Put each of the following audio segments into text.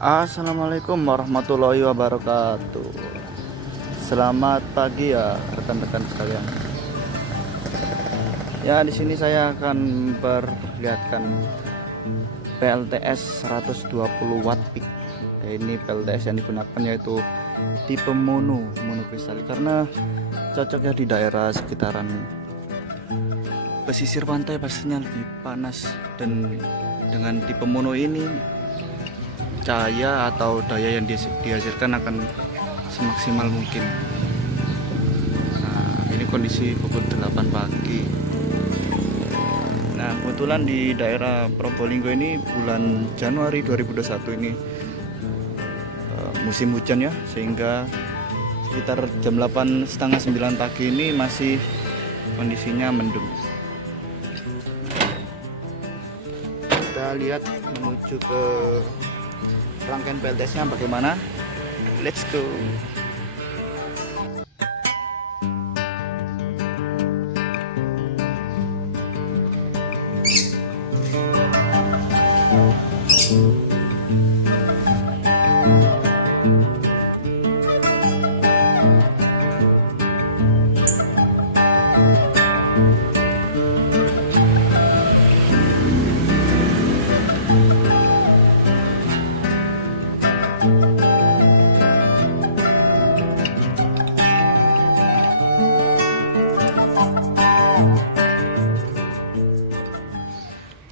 Assalamualaikum warahmatullahi wabarakatuh. Selamat pagi ya rekan-rekan sekalian. Ya, di sini saya akan memperlihatkan PLTS 120 watt peak. Ini PLTS yang digunakan yaitu tipe mono kristalik karena cocok ya di daerah sekitaran pesisir pantai, pastinya lebih panas, dan dengan tipe mono ini cahaya atau daya yang dihasilkan akan semaksimal mungkin. Nah, ini kondisi pukul 8 pagi. Nah, kebetulan di daerah Probolinggo ini bulan Januari 2021 ini musim hujan ya, sehingga sekitar jam 8:30-9 pagi ini masih kondisinya mendung. Kita lihat menuju ke rangkaian PLTS-nya bagaimana. Let's go.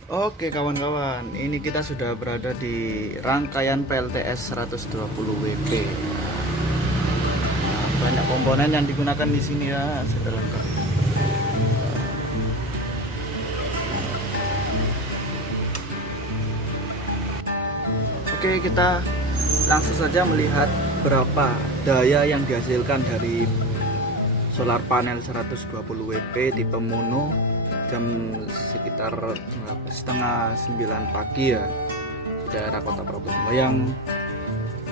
Oke kawan-kawan, ini kita sudah berada di rangkaian PLTS 120 WP. Nah, banyak komponen yang digunakan di sini ya, sudah lengkap. Oke, kita langsung saja melihat berapa daya yang dihasilkan dari solar panel 120 WP tipe mono jam sekitar 8:30-9 pagi ya di daerah Kota Probolinggo yang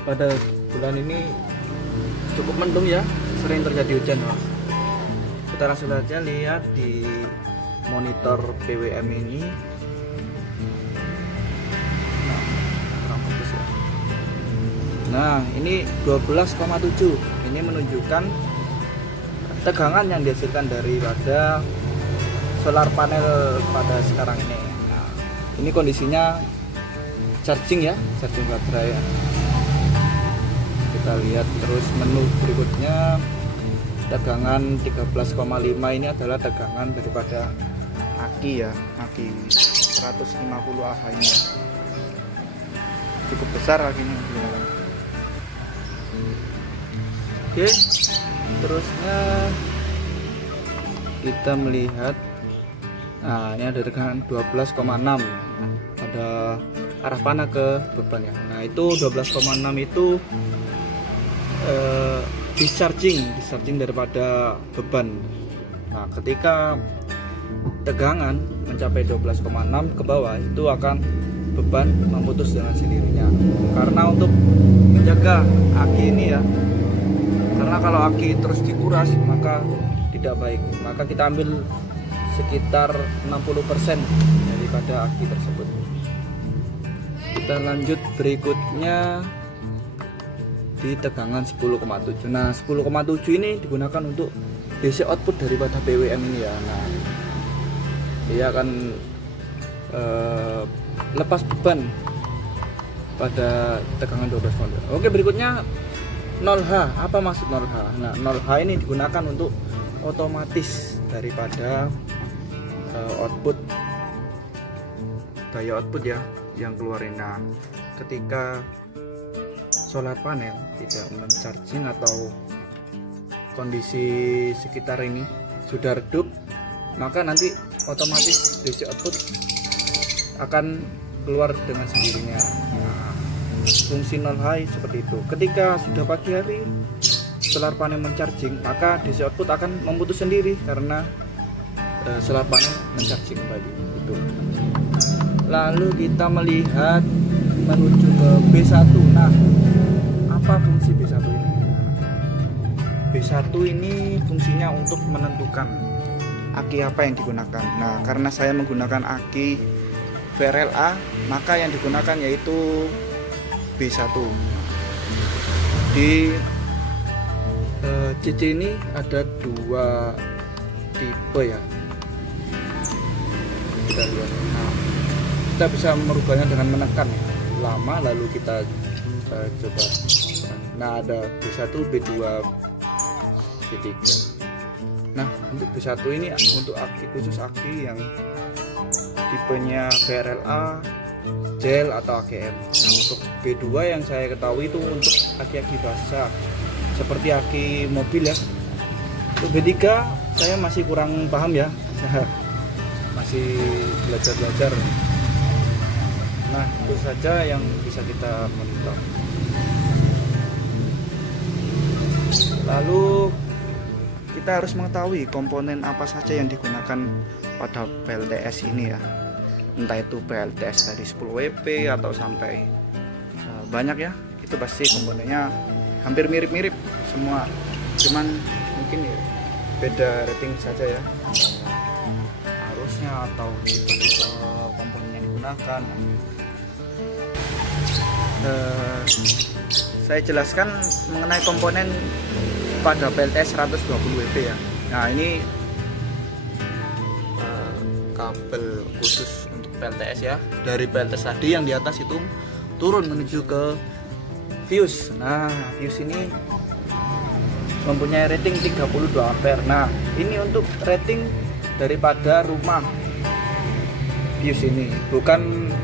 pada bulan ini cukup mendung ya, sering terjadi hujan. Kita langsung saja lihat di monitor PWM ini. Nah, ini 12,7. Ini menunjukkan tegangan yang dihasilkan daripada solar panel pada sekarang ini. Nah, ini kondisinya charging ya, charging baterai ya. Kita lihat terus menu berikutnya. Tegangan 13,5 ini adalah tegangan daripada aki ya, aki 150 Ah ini. Cukup besar akinya. Oke, terusnya kita melihat, nah ini ada tegangan 12,6 pada arah panah ke beban ya. Nah itu 12,6 itu discharging daripada beban. Nah ketika tegangan mencapai 12,6 ke bawah, itu akan beban memutus dengan sendirinya. Karena untuk menjaga aki ini ya, karena kalau aki terus dikuras maka tidak baik, maka kita ambil sekitar 60% daripada aki tersebut. Kita lanjut berikutnya di tegangan 10,7. Nah 10,7 ini digunakan untuk DC output daripada PWM ini ya. Nah dia akan lepas beban pada tegangan 12,2. Oke, berikutnya 0H. Apa maksud 0H? Nah 0H ini digunakan untuk otomatis daripada output, daya output ya yang keluarin. Nah ketika solar panel tidak mencharging atau kondisi sekitar ini sudah redup, maka nanti otomatis DC output akan keluar dengan sendirinya. Nah, fungsi non high seperti itu. Ketika sudah pagi hari solar panel mencharging, maka DC output akan memutus sendiri karena solar panel mencharging kembali itu. Lalu kita melihat menuju ke B1. Nah, apa fungsi B1 ini? B1 ini fungsinya untuk menentukan aki apa yang digunakan. Nah, karena saya menggunakan aki VRLA, maka yang digunakan yaitu B1. Di CC ini ada dua tipe ya. Kita lihat. Nah, kita bisa merubahnya dengan menekan lama, lalu kita coba. Nah, ada B1, B2, B3. Nah, untuk B1 ini untuk aki, khusus aki yang tipenya VRLA, gel atau AGM. Nah, untuk B2 yang saya ketahui itu untuk aki-aki basah seperti aki mobil ya. Untuk B3 saya masih kurang paham ya. Masih belajar. Nah, itu saja yang bisa kita monitor. Lalu kita harus mengetahui komponen apa saja yang digunakan pada PLTS ini ya. Entah itu PLTS dari 10 WP atau sampai banyak ya. Itu pasti komponennya hampir mirip-mirip semua. Cuman mungkin ya beda rating saja ya. Arusnya atau tipe-tipe komponen yang digunakan. Saya jelaskan mengenai komponen pada PLTS 120 WP ya. Nah, ini kabel khusus untuk PLTS ya. Dari PLTS tadi yang di atas itu turun menuju ke fuse. Nah, fuse ini mempunyai rating 32 ampere. Nah, ini untuk rating daripada rumah fuse ini, bukan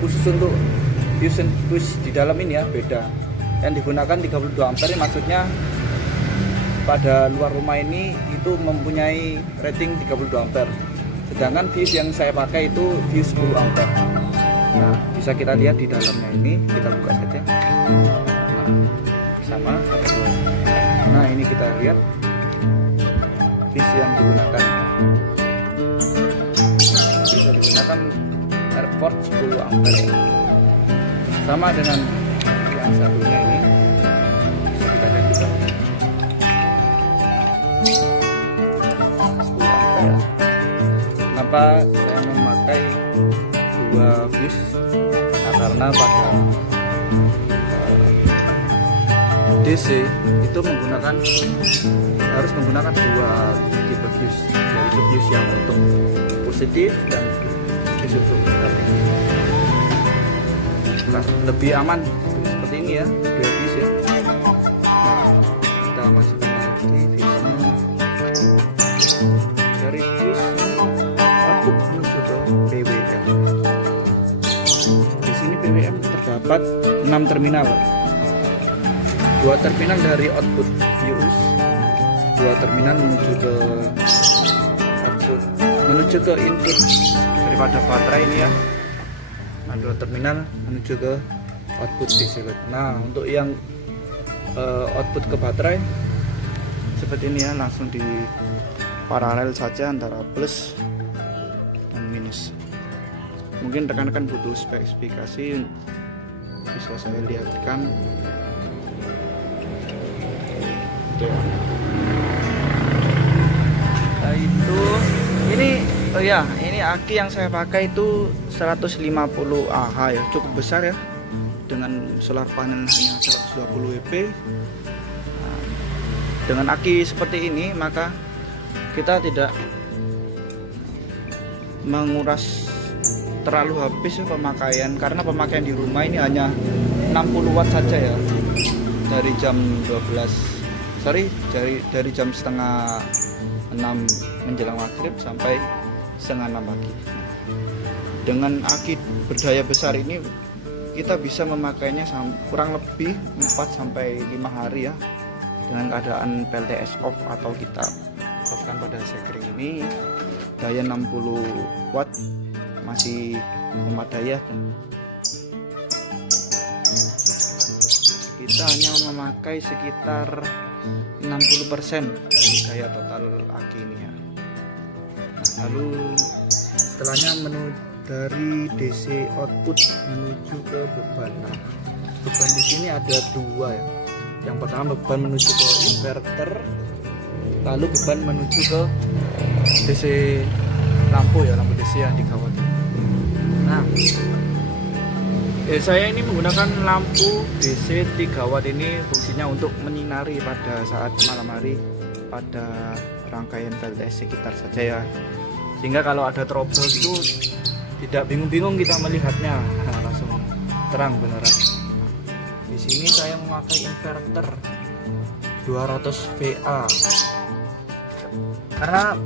khusus untuk fuse di dalam ini ya, beda. Yang digunakan 32 ampere ini maksudnya pada luar rumah ini itu mempunyai rating 32 ampere. Sedangkan fuse yang saya pakai itu fuse 10 ampere. Nah, bisa kita lihat di dalamnya ini, kita buka saja. Nah, sama. Nah, ini kita lihat fuse yang digunakan. Bisa digunakan Airport 10 ampere. Sama dengan yang satunya ini. Bisa kita lihat juga. 10 ampere. Kenapa saya memakai dua fuse? Nah, karena pada DC itu harus menggunakan dua tipe fuse, yaitu fuse yang untuk positif dan fuse untuk negatif. Nah, lebih aman seperti ini ya, dua fuse ya. Nah, kita masukkan lagi fuse-nya. Dari fuse aku menuju ke PWM. Di sini PWM terdapat 6 terminal. 2 terminal dari output fuse, 2 terminal menuju ke input daripada baterai ini ya. Nah, 2 terminal menuju ke output DC. Nah, untuk yang output ke baterai seperti ini ya, langsung di paralel saja antara plus dan minus. Mungkin rekan-rekan butuh spesifikasi, bisa saya lihatkan. Nah, itu ini aki yang saya pakai itu 150 Ah ya, cukup besar ya, dengan solar panel hanya 120 WP. Nah, dengan aki seperti ini maka kita tidak menguras terlalu habis ya pemakaian, karena pemakaian di rumah ini hanya 60 watt saja ya, dari jam dari jam setengah 6 menjelang maghrib sampai setengah 6 pagi. Dengan aki berdaya besar ini kita bisa memakainya kurang lebih 4-5 hari ya, dengan keadaan PLTS off atau kita offkan pada sekring ini. daya 60 watt masih memadai ya. Kita hanya memakai sekitar 60% dari daya total aki ini ya. Nah, lalu setelahnya dari DC output menuju ke beban. Nah, beban di sini ada dua ya. Yang pertama beban menuju ke inverter, lalu beban menuju ke DC lampu ya, lampu DC yang 3 watt. Nah, saya ini menggunakan lampu DC 3 watt ini fungsinya untuk menyinari pada saat malam hari pada rangkaian VLTS sekitar saja ya, sehingga kalau ada trouble itu tidak bingung-bingung kita melihatnya, langsung terang beneran. Di sini saya memakai inverter 200 VA karena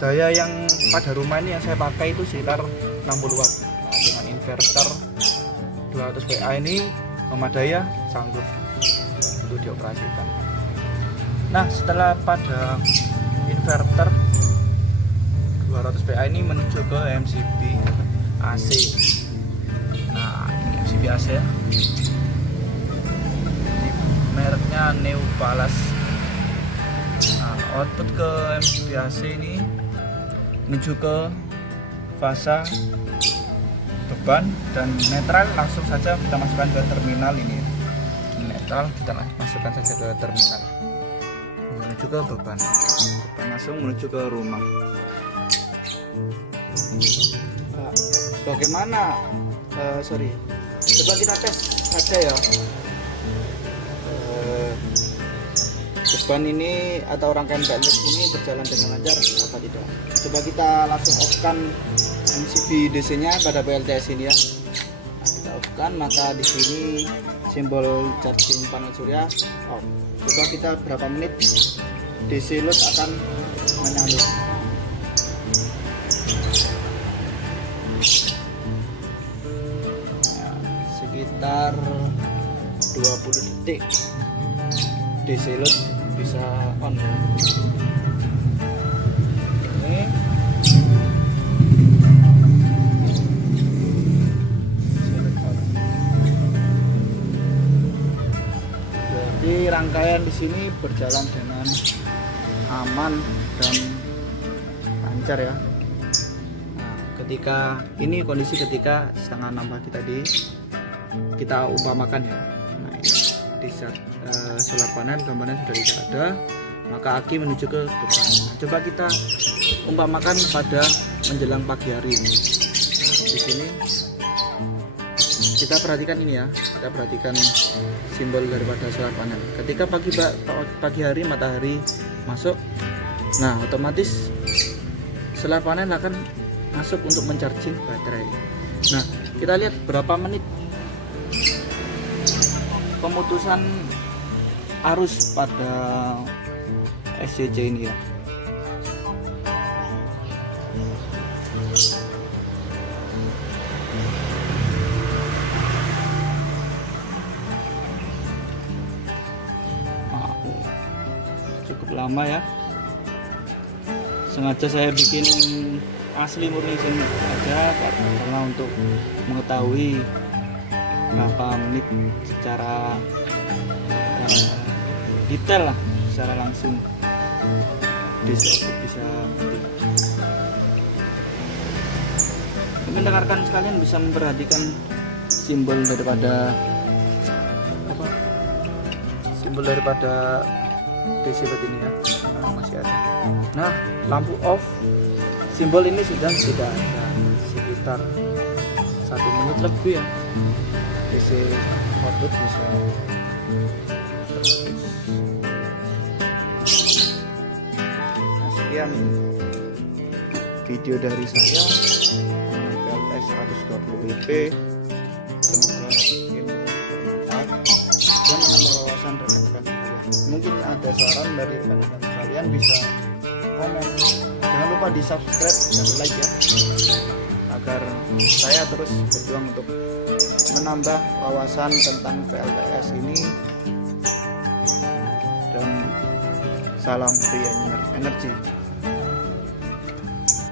daya yang pada rumah ini yang saya pakai itu sekitar 60 watt. Nah, dengan inverter 200 VA ini memadai ya, sanggup untuk dioperasikan. Nah, setelah pada inverter 200 VA ini menuju ke MCB AC. Nah, ini MCB AC ya. Ini mereknya New Balance. Nah, output ke MCB AC ini menuju ke fasa beban dan netral, langsung saja kita masukkan ke terminal ini. Netral kita masukkan saja ke terminal menuju ke beban langsung menuju ke rumah. Bagaimana coba kita tes saja ya, beban ini atau rangkaian VLTS ini berjalan dengan lancar apa tidak. Coba kita langsung off-kan MCB DC nya pada VLTS ini ya. Nah, kita off-kan, maka di sini simbol charging panel surya off. Coba kita berapa menit DC load akan menyala. Nah, sekitar 20 detik DC load bisa on. Ini jadi rangkaian di sini berjalan dengan aman dan lancar ya. Nah, ketika ini kondisi ketika setengah 6 pagi tadi kita umpamakan ya. Nah, ini di saat solar panel gambarnya sudah tidak ada, maka aki menuju ke beban. Coba kita umpamakan pada menjelang pagi hari ini. Nah, di sini kita perhatikan ini ya, kita perhatikan simbol daripada solar panel. Ketika pagi hari matahari masuk, nah otomatis solar panel akan masuk untuk mencharging baterai. Nah, kita lihat berapa menit pemutusan arus pada SCC ini ya. Cukup lama ya, sengaja saya bikin asli murni saja karena untuk mengetahui berapa menit secara detail lah, secara langsung DC output bisa mati. Mendengarkan sekalian bisa memperhatikan simbol daripada simbol daripada DC bat ini ya. Nah, masih ada. Nah, lampu off, simbol ini sudah tidak ada sekitar 1 menit lebih ya. DC output bisa terus. Nah, sekian video dari saya VLTS 120 WP. Semoga ini bermanfaat dan menambah wawasan rekan-rekan sekalian. Mungkin ada saran dari rekan-rekan sekalian, bisa komen. Jangan lupa di subscribe dan like ya, agar saya terus berjuang untuk menambah wawasan tentang VLTS ini. Dan salam free energy.